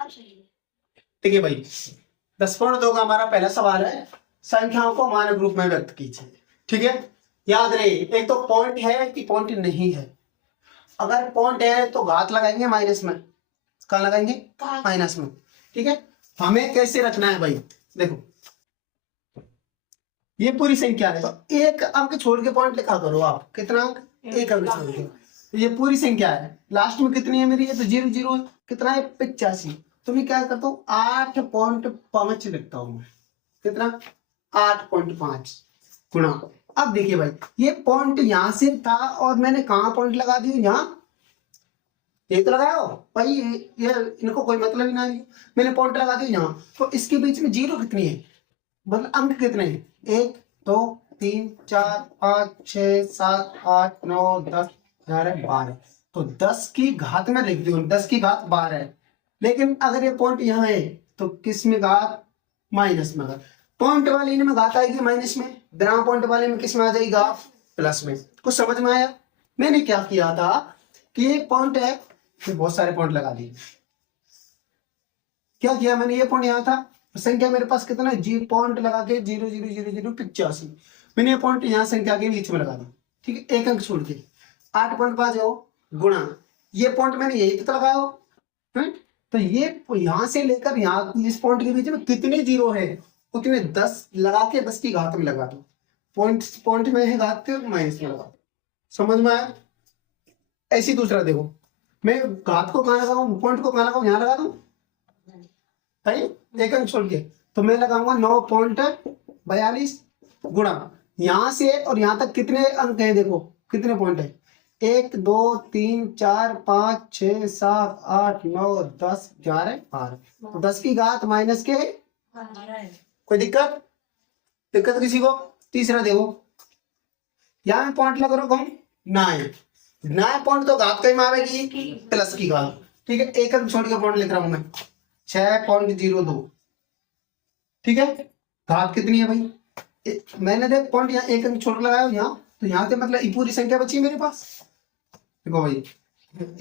देखिए भाई 10.2 का हमारा पहला सवाल है, संख्याओं को मानक रूप में व्यक्त कीजिए। ठीक है, याद रहे एक तो पॉइंट है कि पॉइंट नहीं है। अगर पॉइंट है तो घात लगाएंगे माइनस में, कहाँ लगाएंगे? माइनस में। ठीक है, हमें कैसे रखना है भाई, देखो ये पूरी संख्या है तो एक अंक छोड़ के पॉइंट लिखा करो आप। कितना अंक? एक अंक छोड़ के। तो ये पूरी संख्या है, लास्ट में कितनी है मेरी? ये तो 0 0 कितना है? 85। तो मैं क्या करता हूँ 8.5 लिखता हूँ मैं। कितना? 8.5 गुणा। अब देखिए भाई ये पॉइंट यहां से था और मैंने कहा पॉइंट लगा दिया यहाँ, ये तो लगाया हो भाई, ये इनको कोई मतलब ही नहीं, मैंने पॉइंट लगा दिया यहाँ। तो इसके बीच में 0 कितनी है, मतलब अंक कितने हैं? 1 2 3 4 5 6 7 8 9 10 11 12। तो 10 की घात में लिख दूं, 10 की घात 12 है। लेकिन अगर ये पॉइंट यहाँ है तो किस में घात? माइनस में। पॉइंट वाले में घात आएगी माइनस में, बिना पॉइंट वाले में किस में आ जाएगी घात? प्लस में। कुछ समझ में आया? मैंने क्या किया था कि एक पॉइंट है, बहुत सारे पॉइंट लगा दिए। क्या किया मैंने, ये पॉइंट यहाँ था, संख्या मेरे पास कितना है? जी पॉइंट लगा के 0 0 0 0 85। मैंने ये पॉइंट यहाँ संख्या के बीच में लगा दी। ठीक है, एक अंक छोड़ के 8.5 हो गुणा, ये पॉइंट मैंने यही तो लगाया हो। तो ये यहाँ से लेकर यहाँ इस पॉइंट के बीच में कितने 0 है उतने 10 लगा के 10 की घात में लगा दो। पॉइंट में है घात के माइनस में लगा। समझ में आया? ऐसी दूसरा देखो, मैं घात को कहाँ लगाऊं, पॉइंट को कहाँ लगाऊं? यहाँ लगा दूं भाई, एक अंक छोड़ के। तो मैं लगाऊंगा 9.42 गुणा, यहां से और यहां तक कितने अंक है? देखो कितने पॉइंट है? 1 2 3 4 5 6 7 8 9 10 11 12। तो 10 की घात माइनस के। कोई दिक्कत? दिक्कत किसी को? तीसरा देखो, यहाँ में पॉइंट लगा रखा हूं 9 पॉइंट, तो घात कहीं में आएगी प्लस की घात। ठीक है, एक अंक छोड़ के पॉइंट लिख रहा हूं मैं 6.02। ठीक है, घात कितनी है भाई? मैंने देख पॉइंट यहाँ एक अंक छोड़ लगाया यहाँ, तो यहाँ से मतलब ये पूरी संख्या बची है मेरे पास। देखो भाई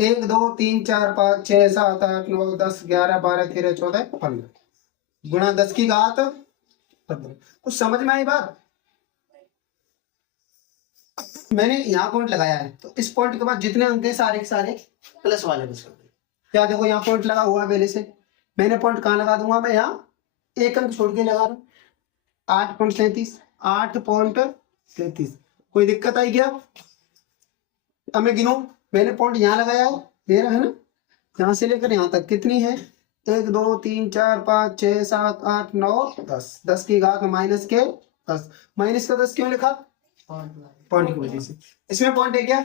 1 2 3 4 5 6 7 8 9 10 11 12 13 14 15 गुणा 10 की घात 15। कुछ समझ में आई बात? मैंने यहाँ पॉइंट लगाया है तो इस पॉइंट के बाद जितने अंक है सारे के सारे प्लस वाले बच गए। क्या देखो यहाँ पॉइंट लगा हुआ है पहले से, मैंने पॉइंट कहाँ लगा दूंगा? मैं यहाँ एक अंक छोड़ के लगा रहा हूँ 8.37 8.37। कोई दिक्कत आई क्या? अब मैं गिनूं, मैंने पॉइंट यहाँ लगाया है, ये रहा है ना, यहाँ से लेकर यहाँ तक कितनी है? 1 2 3 4 5 6 7 8 9 10। 10 की घात माइनस के 10। माइनस का 10 क्यों लिखा? पॉइंट की वजह से। इसमें पॉइंट है क्या?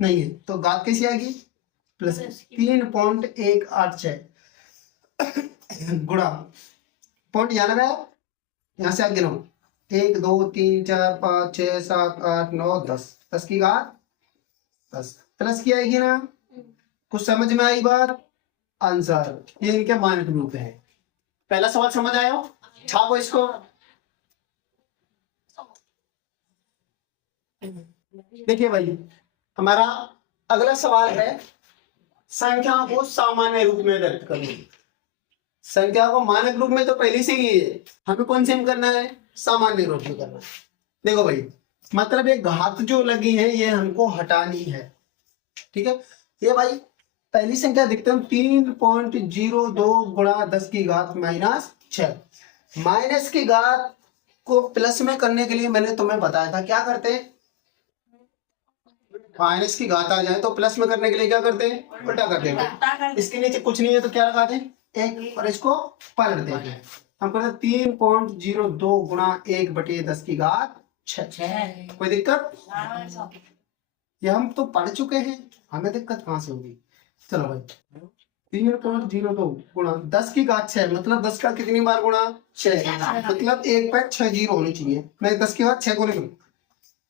नहीं है, तो घात कैसी आएगी? प्लस 3.186 गुणा पॉइंट यहाँ लगाया, यहाँ से आगे गिनो 1 2 3 4 5 6 7 8 9 10। 10 की घात 10 प्लस की आएगी ना? कुछ समझ में आई बात? आंसर ये इनके मानक रूप है। पहला सवाल समझ आया? छापो इसको। देखिए भाई हमारा अगला सवाल है, संख्याओं को सामान्य रूप में व्यक्त करो। संख्या को मानक रूप में तो पहले से ही है, हमें कौन से में करना है? सामान्य रूप में करना है। देखो भाई मतलब ये घात जो लगी है ये हमको हटानी है। ठीक है, ये भाई पहली संख्या देखते हैं 3.02 गुणा 10 की घात माइनस 6। माइनस की घात को प्लस में करने के लिए मैंने तुम्हें बताया था क्या करते हैं, माइनस की घात आ जाए तो प्लस में करने के लिए क्या करते हैं? उल्टा कर देंगे। इसके नीचे कुछ नहीं है तो क्या लगा दें? एक, और इसको पलट देंगे। हम करते 3.02 गुणा 1/10 की घात 6। कोई दिक्कत? ये हम तो पढ़ चुके हैं, हमें दिक्कत कहाँ से होगी? चलो भाई 3.02 गुणा 10 की घात 6 मतलब 10 का कितनी बार गुणा? 6, मतलब 1.60 होनी चाहिए। मैं 10 की घात 6 को लिख लूं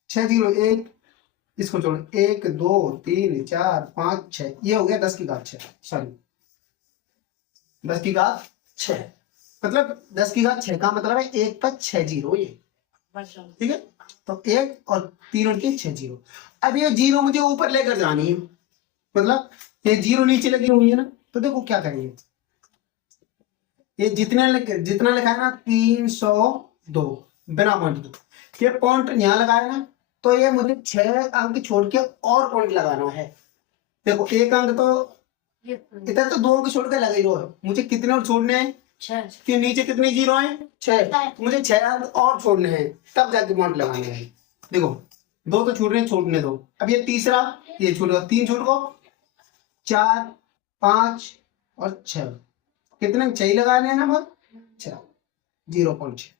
6 0 1, इसको छोड़ 1 2 3 4 5 6, ये हो गया 10 की घात 6। सॉरी 10 की घात 6 मतलब 10 की घात 6 का मतलब है 1.60 ये। ठीक है, तो 1 और 3 और 3 6 0। अब ये 0 मुझे ऊपर लेकर जानी है, मतलब ये 0 नीचे लगी हुई है ना, तो देखो क्या करेंगे ये जितना लिखा है ना 302 बिना पॉइंट के, ये पॉइंट यहाँ लगाया ना, तो ये मुझे 6 अंक छोड़ के और पॉइंट लगाना है। देखो एक अंक तो इधर तो 2 अंक छोड़ के लगा ही रहो, मुझे कितने और छोड़ने हैं, 6 कि नीचे कितने जीरो हैं, 6, मुझे 6 अंक और छोड़ने हैं, तब जाके पॉइंट लगाने हैं। देखो 2 तो छूट रहे हैं, छोड़ने दो। अब ये तीसरा, ये छूट गया, 3 छूट गो, 4 5 और 6, कितने 6 लगाने हैं ना, बहुत 6, 0.6,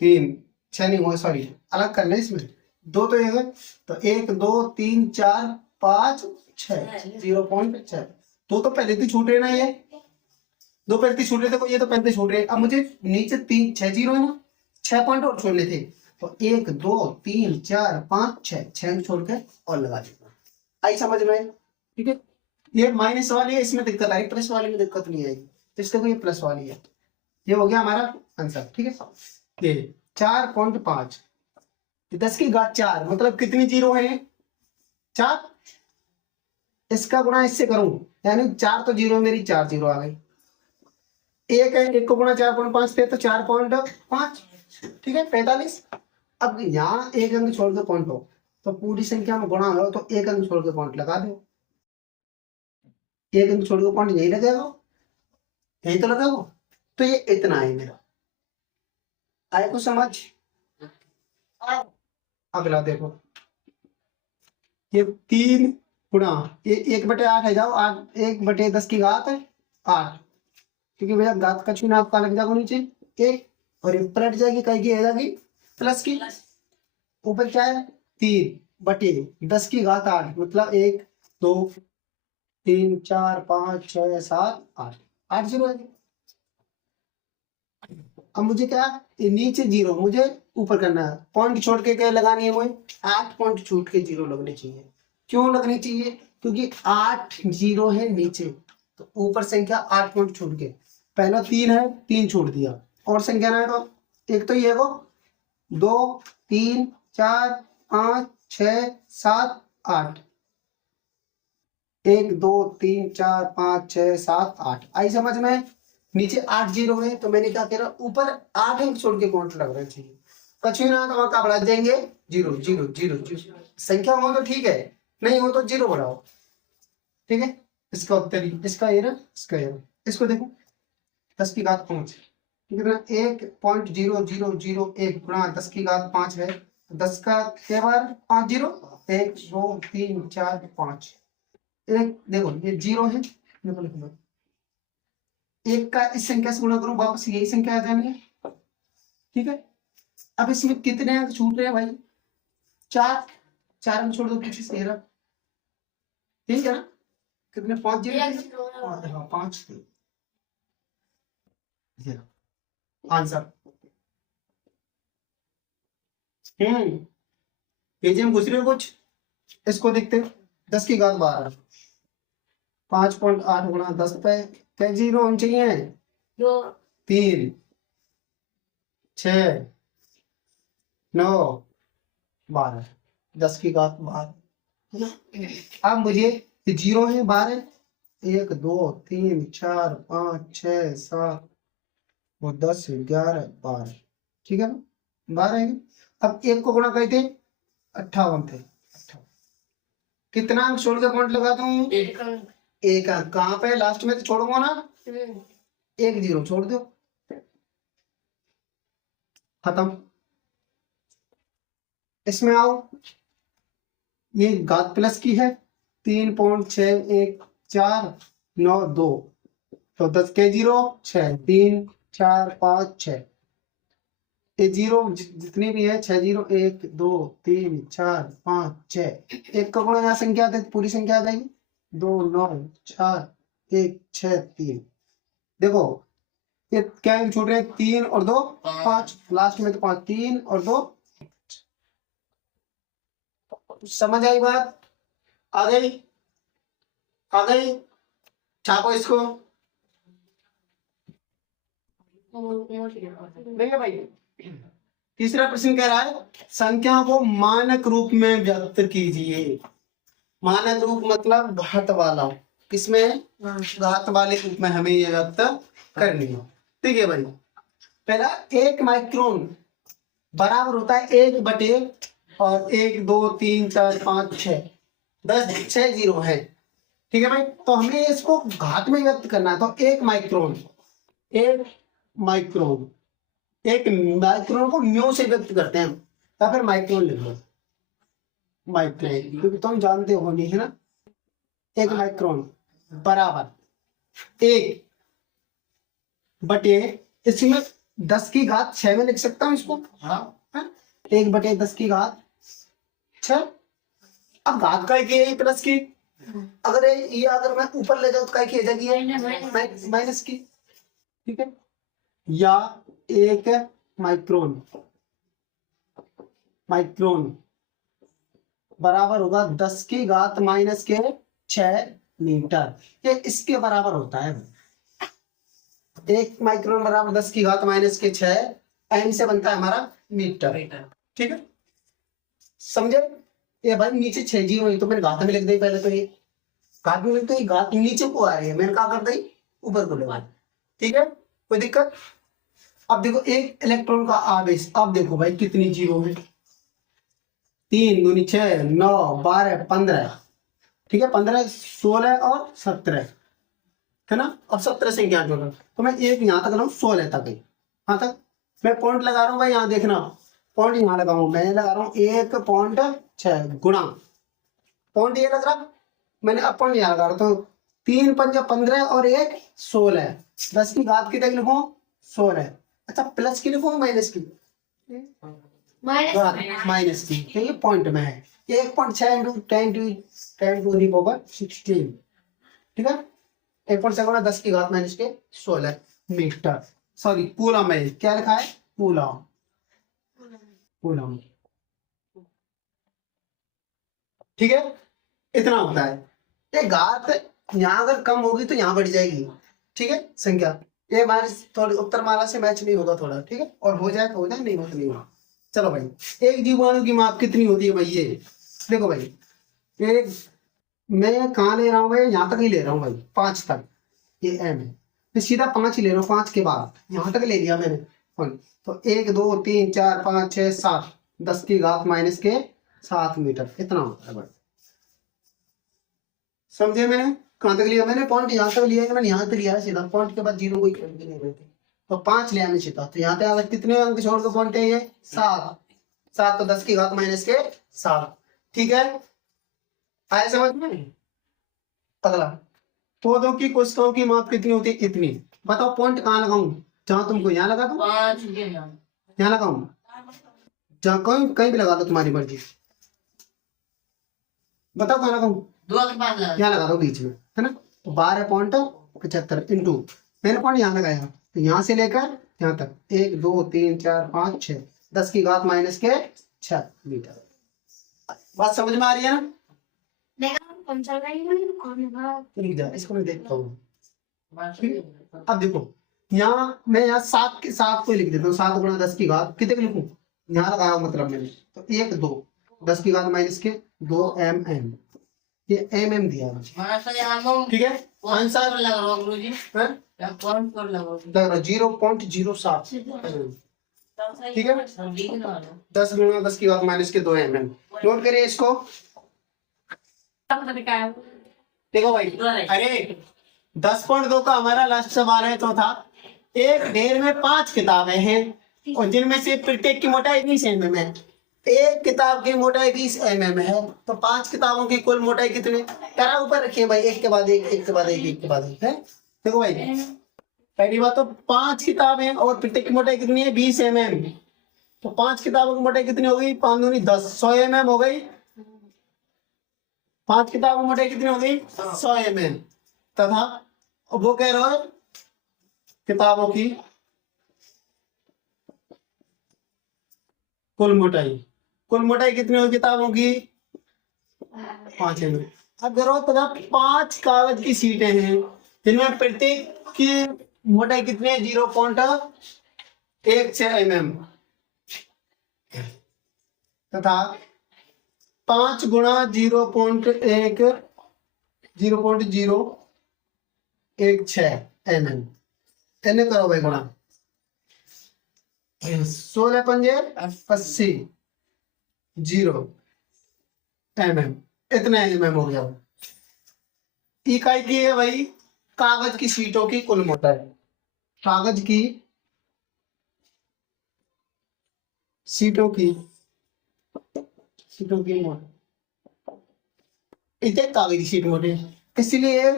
3 6 नहीं हुआ, सॉरी अलग करना है इसमें, 2 तो ये है, तो 1 2 3 4 5 6, 0.6, 2 तो पहले थी छूट रहे ना, ये 2 पहले थी छूट रहे थे, ये तो पहले छूट रहे। अब मुझे नीचे 3 6 जीरो है ना, 6 पॉइंट और छोड़ने थे, तो 1 2 3 4 5 6 छोड़ के और लगा देना। आई समझ में? ठीक है, ये माइनस वाली है, इसमें दिक्कत आई, प्लस वाली में दिक्कत नहीं आएगी, तो इसको ये प्लस वाली है। ये हो गया हमारा आंसर। ठीक है, ये 4.5, 10 की घात 4 मतलब कितनी जीरो है, 4, इसका गुणा इससे करूं, यानी 4 तो जीरो, मेरी 4 जीरो आ गई। एक है, एक को गुणा 4.5 थे तो 4.5, ठीक है 45। अब यहाँ एक अंक छोड़ के पॉइंट हो, तो पूरी संख्या में गुणा हो तो एक अंक छोड़ के पॉइंट लगा दो, एक अंक छोड़ के पॉइंट यही लगेगा, यही तो लगाओ, तो ये इतना है मेरा। आए को समझ? अगला देखो, ये 3 गुणा ये 1/8 है, जाओ 8 1/10 की घात 8, क्योंकि भैया घात का चिन्ह आपका लग जाएगा नीचे 1, और ये पलट जाएगी, कहीं की आ जाएगी प्लस की, ऊपर क्या है 3/10 की घात 8, मतलब 1 2 3 4 5 6 7 8, 8 जीरो है। अब मुझे क्या, ये नीचे जीरो, मुझे ऊपर करना है, पॉइंट छोड़ के क्या लगानी है, मुझे 8 पॉइंट छूट के जीरो लगने चाहिए। क्यों लगनी चाहिए? क्योंकि 8 जीरो है नीचे, तो ऊपर संख्या 8 पॉइंट छूट के, पहला 3 है 3 छोड़ दिया, और संख्या ना है तो एक तो ये को 2 3 4 5 6 7 8, 1 2 3 4 5 6 7 8, आई समझ में? नीचे 8 जीरो है, तो मैंने क्या करा, ऊपर 8 अंक छोड़ के पॉइंट लग रहा चाहिए, कछु ना तो वहां का बढ़ा जाएंगे 0 0 0 0, संख्या हो तो ठीक है, नहीं हो तो 0 बढ़ाओ। ठीक है, इसका उत्तर ही, इसका ये ना, इसका ये ना, इसको देखो 10 की घात 5 कितना, 1.0001 गुणा 10 की घात 5 है, 10 का क्या बार 5 जीरो, 1 2 3 4 5, एक देखो ये जीरो है, देखो लिख लो, एक का इस संख्या से गुणा करो, वापस यही संख्या आ जानी है। ठीक है, अब इसमें कितने अंक छूट रहे हैं भाई, 4 4 अंक छोड़ दो पीछे से, ठीक है ना, कितने 5 जीरो, हाँ 5 आंसर। पेज में पूछ रहे हो कुछ, इसको देखते हैं, 10 की घात 12, 5.8 गुणा 10 पे क्या जीरो होने चाहिए, 3 6 9 12, 10 की घात 12 है ना। अब मुझे जीरो है 12, 1 2 3 4 5 6 7 और 10 11 12, ठीक है ना, 12 है। अब एक को गुणा करते 58 थे, कितना अंक छोड़ के पॉइंट लगा दूं, एक अंक, कहाँ पे लास्ट में तो छोड़ूंगा ना, 1 जीरो छोड़ दो, खत्म। इसमें आओ, ये घात प्लस की है, 3.61492, तो 10 के जीरो 6 3 4 5 6, ये जीरो जितनी भी है 6 जीरो 1 2 3 4 5 6, एक का गुणा यहाँ संख्या आती है, पूरी संख्या आ जाएगी 2 9 4 1 6 3, देखो ये क्या छूट रहे, 3 और 2 5, लास्ट में तो 5, 3 और 2, समझ आई बात? आ गई, आ गई, छापो इसको, देखिए भाई तीसरा प्रश्न कह रहा है, संख्या को मानक रूप में व्यक्त कीजिए। मानक रूप मतलब घात वाला, किसमें, घात वाले रूप में हमें ये व्यक्त करनी है। ठीक है भाई, पहला 1 माइक्रोन बराबर होता है 1/, और 1 2 3 4 5 6 10 6 जीरो है। ठीक है भाई, तो हमें इसको घात में व्यक्त करना है, तो 1 माइक्रोन, 1 माइक्रोन, 1 माइक्रोन को म्यू से व्यक्त करते हैं, या फिर माइक्रोन लिख लो, माइक्रोन, क्योंकि तुम जानते हो नहीं है ना। 1 माइक्रोन बराबर 1/, इसमें 10 की घात 6 में लिख सकता हूँ इसको। हाँ, 1/10 की घात 6। अब घात का है प्लस की, अगर ये अगर मैं ऊपर ले जाऊं तो क्या की जाएगी, माइनस की। ठीक है, या 1 माइक्रोन, माइक्रोन बराबर होगा 10 की घात माइनस के 6 मीटर, ये इसके बराबर होता है। 1 माइक्रोन बराबर 10 की घात माइनस के 6 एम से बनता है हमारा मीटर। ठीक है, समझे। ये भाई नीचे 6 जीरो है तो मैंने घात में लिख दी, पहले तो ये घात में लिखते ही घात नीचे को आ रही है, मैंने कहा कर दी ऊपर को ले। ठीक है, कोई दिक्कत। अब देखो एक इलेक्ट्रॉन का आवेश, अब देखो भाई कितनी जीरो है, 3 दूनी 6 9 12 15। ठीक है, 15 16 और 17 है ना। अब 17 से क्या जोड़ना, तो मैं एक यहाँ तक लगाऊं 16 तक, यहाँ तक मैं पॉइंट लगा रहा हूँ भाई। यहाँ देखना पॉइंट यहाँ लगाऊं, मैं लगा रहा हूँ 1.6 गुणा, पॉइंट ये लग रहा, मैंने अब पॉइंट यहाँ लगा रहा, तो 3 5 15 और 1 16, 10 की घात की लिखूं 16। अच्छा, प्लस की लिखूं माइनस की, माइनस की, तो ये पॉइंट में है। 1.6 इंटू 10 टू दी पावर 16। ठीक है, 1.6 गुणा 10 की घात माइनस के 16 मीटर, सॉरी कूलम है, क्या लिखा है कूलम, कूलम। ठीक है, इतना होता है। ये घात यहाँ अगर कम होगी तो यहाँ बढ़ जाएगी। ठीक है, संख्या ये हमारी थोड़ी उत्तर माला से मैच नहीं होगा थोड़ा। ठीक है, और हो जाए तो हो जाए, नहीं हो तो नहीं होगा। चलो भाई, एक जीवाणु की माप कितनी होती है भाई, ये देखो भाई, एक मैं कहाँ ले रहा हूँ भाई, यहाँ तक ही ले रहा हूँ भाई, 5 तक, ये एम है, मैं सीधा 5 ही ले रहा हूँ, 5 के बाद यहाँ तक ले लिया मैंने। तो 1 2 3 4 5 6 7, 10 की घात माइनस के 7 मीटर, इतना होता है भाई। समझे, मैंने कहाँ तक लिया, मैंने पॉइंट यहाँ तक लिया है, मैंने यहाँ तक लिया है सीधा, पॉइंट के बाद जीरो कोई नहीं रहती, तो 5 लिया मैंने सीधा, तो यहाँ पे कितने अंक छोड़ के पॉइंट है ये 7, 7 तो 10 की घात माइनस के 7। ठीक है, आया समझ में। अगला, पौधों की कोशिकाओं की माप कितनी होती है, इतनी। बताओ पॉइंट कहाँ लगाऊं, जहां तुमको यहाँ लगा दूं, यहाँ लगाऊं, जहां कहीं कहीं भी लगा दो, तुम्हारी मर्जी, बताओ कहाँ लगाऊं, यहाँ लगा दो बीच में, है ना। 12.75 इंटू, मैंने पॉइंट यहाँ लगाया, तो यहाँ से लेकर यहाँ तक 1 2 3 4 5 6, 10 की घात माइनस के 6 मीटर। बात समझ में आ रही है ना। इसको मैं देखता हूँ। अब देखो यहाँ मैं यहाँ 7 के 7 को लिख देता हूँ, 7 गुणा 10 की घात कितने को लिखूं, यहाँ लगाया मतलब मैंने, तो 1 2 10 की घात माइनस के 2 mm, ये mm दिया है। ठीक है, आंसर लग रहा 0.07। ठीक है, 10 गुणा 10 की घात माइनस के 2 mm, नोट करिए इसको। देखो भाई, अरे 10.2 का हमारा लास्ट सवाल है, तो था एक ढेर में 5 किताबें हैं और जिनमें से प्रत्येक की मोटाई 20 mm है, एक किताब की मोटाई 20 mm है, तो 5 किताबों की कुल मोटाई कितनी, करा ऊपर रखिए भाई, एक के बाद एक, एक के बाद एक, एक के बाद एक है। देखो भाई, पहली बात तो 5 किताबें और प्रत्येक की मोटाई कितनी है 20 mm, तो 5 किताबों की मोटाई कितनी होगी, 5 दूनी 10, 100 mm हो गई। 5 किताबों की मोटाई कितनी हो गई 100 mm, तथा वो कह रहा है किताबों की कुल मोटाई कितनी होगी किताबों की 5 mm। अब करो तथा 5 कागज की सीटें हैं जिनमें प्रत्येक की मोटाई कितनी है 0.16 mm, तथा 5 गुणा 0.1 0.016 mm। एने करो भाई गुणा 16 पंजे 80 0 mm, इतना mm हो गया। इकाई की है भाई कागज की शीटों की कुल मोटाई। कागज की शीटों की मोटाई, इतने कागज की शीट मोटी, इसलिए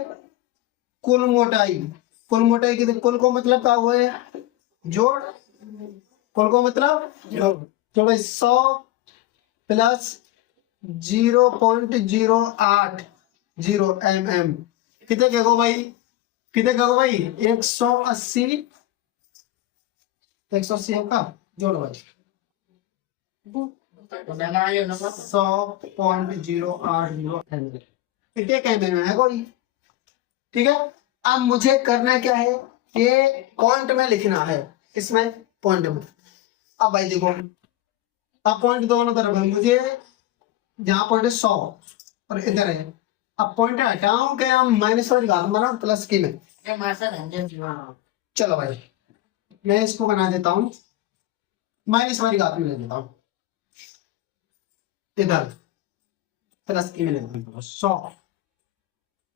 कुल मोटाई की कुल को मतलब क्या हुआ है जोड़, कुल को मतलब जोड़। तो भाई 100 प्लस 0.080 mm कितने कहो भाई, कितने कहो भाई 180, 180 का जोड़ भाई 100.080 mm, इतने mm है कोई। ठीक है, अब मुझे करना क्या है, ये पॉइंट में लिखना है, इसमें पॉइंट में। अब भाई देखो, अब पॉइंट दोनों तरफ है, मुझे जहां पॉइंट है 100 और इधर है, अब पॉइंट हटाऊं क्या माइनस वाली घात बना प्लस की में। चलो भाई मैं इसको बना देता हूं माइनस वाली घात में ले देता हूं, इधर प्लस की में ले देता हूं।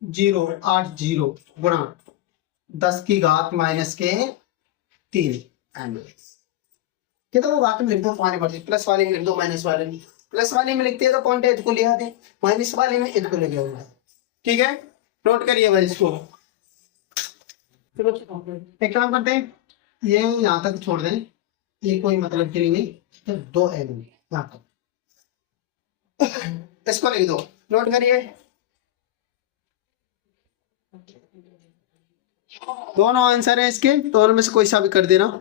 100.080 गुणा 10 की घात माइनस के 3 एम। कितना वो घात में लिख दो, तुम्हारी मर्जी, प्लस वाले में लिख दो माइनस वाले में, प्लस वाले में लिखते हैं तो पॉइंट इसको ले आते, माइनस वाले में इसको लेके आऊंगा। ठीक है, नोट करिए भाई इसको। एक काम करते हैं, ये यहाँ तक छोड़ दें, ये कोई मतलब की नहीं, तो 2 एम यहाँ तक इसको लिख दो, नोट करिए। दोनों आंसर है इसके, दोनों में से कोई सा भी कर देना।